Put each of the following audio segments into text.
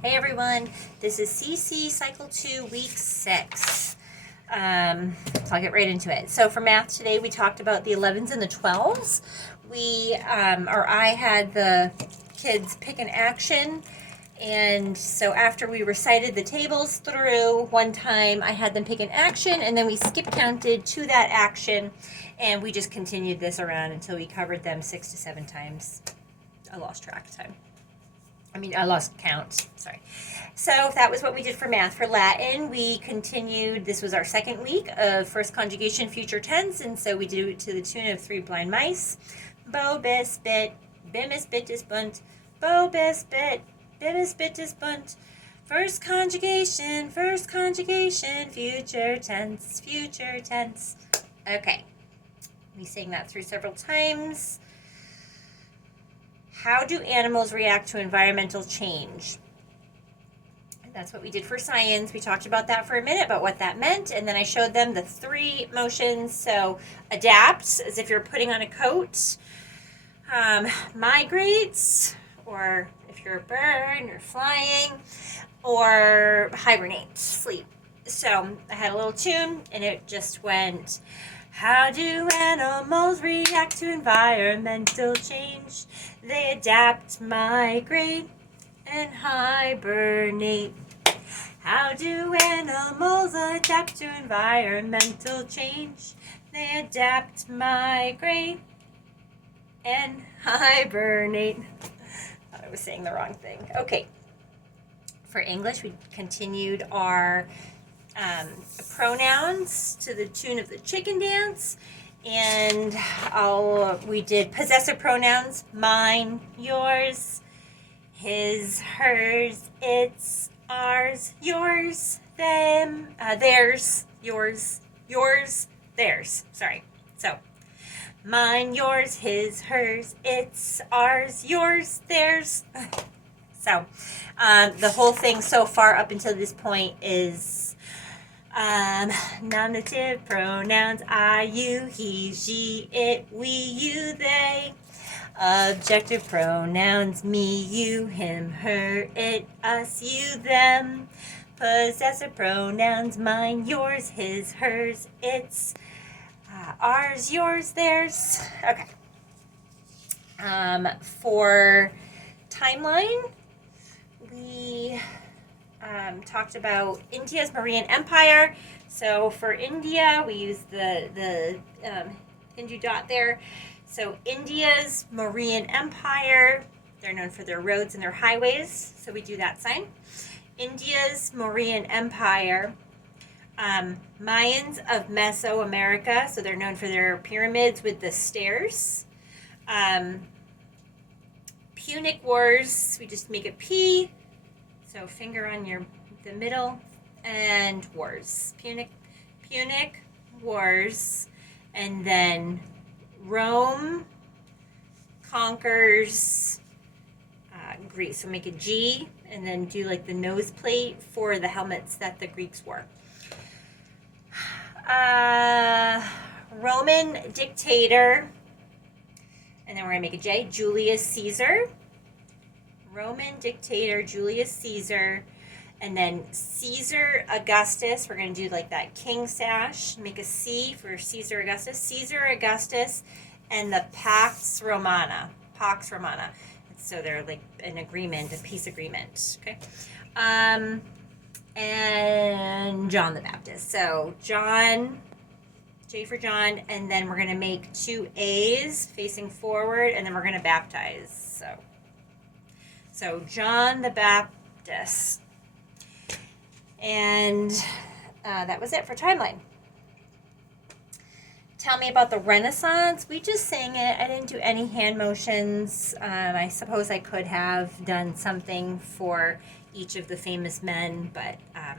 Hey everyone, this is CC Cycle 2, Week 6. So I'll get right into it. So for math today, we talked about the 11s and the 12s. I had the kids pick an action. And so after we recited the tables through one time, I had them pick an action, and then we skip counted to that action, and we just continued this around until we covered them 6 to 7 times. I lost track of time. I lost count. Sorry. So that was what we did for math. For Latin, we continued. This was our second week of first conjugation future tense, and so we did it to the tune of Three Blind Mice. Bo bis bit, bimis bitis bunt, bo bis bit, bimis bitis bunt. First conjugation, future tense, future tense. Okay. We sang that through several times. How do animals react to environmental change? That's what we did for science. We talked about that for a minute, about what that meant, and then I showed them the 3 motions. So adapt, as if you're putting on a coat. Migrates, or if you're a bird and you're flying, or hibernate, sleep. So I had a little tune, and it just went, how do animals react to environmental change? They adapt, migrate, and hibernate. How do animals adapt to environmental change? They adapt, migrate, and hibernate. I was saying the wrong thing. Okay. For English, we continued our pronouns to the tune of the chicken dance, and we did possessive pronouns: mine, yours, his, hers, its, ours, yours, them, theirs, yours, theirs. Sorry. So mine, yours, his, hers, its, ours, yours, theirs. So the whole thing so far up until this point is nominative pronouns: I, you, he, she, it, we, you, they. Objective pronouns: me, you, him, her, it, us, you, them. Possessive pronouns: mine, yours, his, hers, its, ours, yours, theirs. Okay. For timeline, we talked about India's Mauryan Empire. So for India, we use the Hindu dot there. So India's Mauryan Empire, they're known for their roads and their highways, so we do that sign. India's Mauryan Empire. Mayans of Mesoamerica, so they're known for their pyramids with the stairs. Punic Wars, we just make a P, so finger on the middle, and Wars. Punic Wars, and then Rome conquers Greece. So make a G, and then do like the nose plate for the helmets that the Greeks wore. Roman dictator, and then we're going to make a J, Julius Caesar. Roman dictator, Julius Caesar. And then Caesar Augustus, we're going to do like that king sash. Make a C for Caesar Augustus. Caesar Augustus and the Pax Romana. Pax Romana. So they're like an agreement, a peace agreement. Okay. And John the Baptist. So John, J for John, and then we're going to make 2 A's facing forward, and then we're going to baptize. So John the Baptist. And that was it for timeline. Tell me about the Renaissance. We just sang it. I didn't do any hand motions. I suppose I could have done something for each of the famous men, but I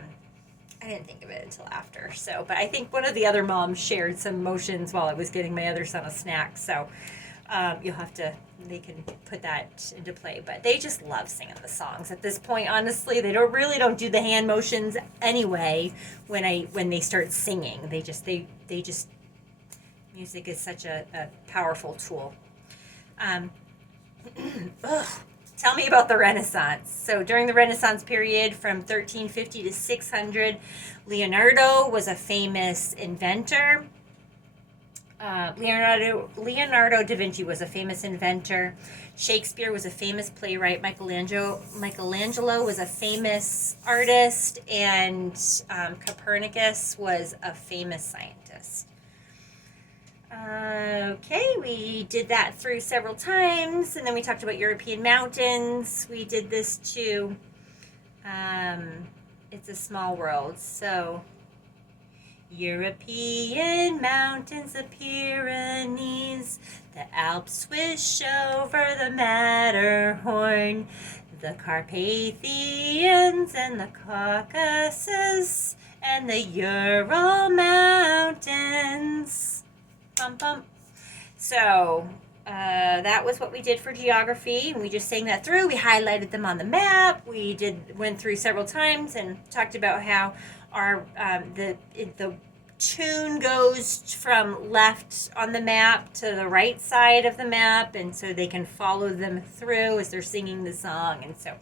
didn't think of it until after. So, but I think one of the other moms shared some motions while I was getting my other son a snack. So they can put that into play. But they just love singing the songs at this point. Honestly, they don't do the hand motions anyway. When they start singing, they just music is such a powerful tool. tell me about the Renaissance. So during the Renaissance period from 1350 to 600, Leonardo was a famous inventor. Leonardo da Vinci was a famous inventor. Shakespeare was a famous playwright. Michelangelo was a famous artist, and Copernicus was a famous scientist. Okay, we did that through several times, and then we talked about European mountains. We did this too. It's a Small World. So, European mountains, the Pyrenees, the Alps swish over the Matterhorn, the Carpathians and the Caucasus, and the Ural Mountains. Bum, bum. So, that was what we did for geography. We just sang that through. We highlighted them on the map. We went through several times and talked about how our the tune goes from left on the map to the right side of the map, and so they can follow them through as they're singing the song. And so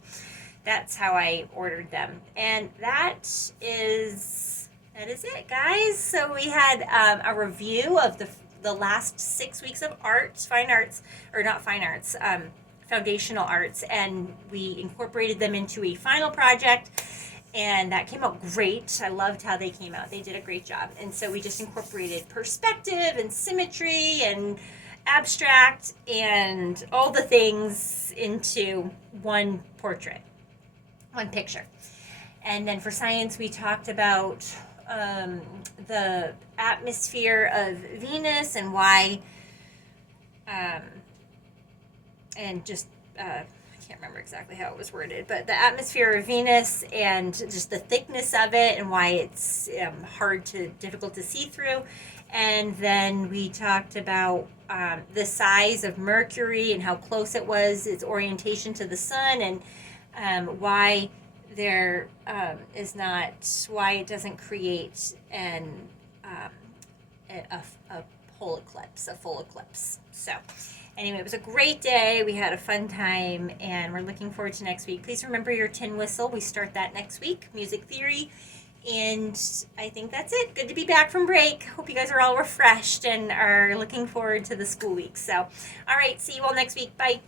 that's how I ordered them. And that is it, guys. So we had a review of the last 6 weeks of foundational arts, and we incorporated them into a final project, and that came out great. I loved how they came out. They did a great job. And so we just incorporated perspective and symmetry and abstract and all the things into one portrait, one picture. And then for science, we talked about the atmosphere of Venus and why, and just, I can't remember exactly how it was worded, but the atmosphere of Venus and just the thickness of it and why it's difficult to see through. And then we talked about the size of Mercury and how close it was, its orientation to the sun, and why why it doesn't create a full eclipse. So anyway, it was a great day. We had a fun time, and we're looking forward to next week. Please remember your tin whistle. We start that next week, music theory. And I think that's it. Good to be back from break. Hope you guys are all refreshed and are looking forward to the school week. So, all right, see you all next week. Bye.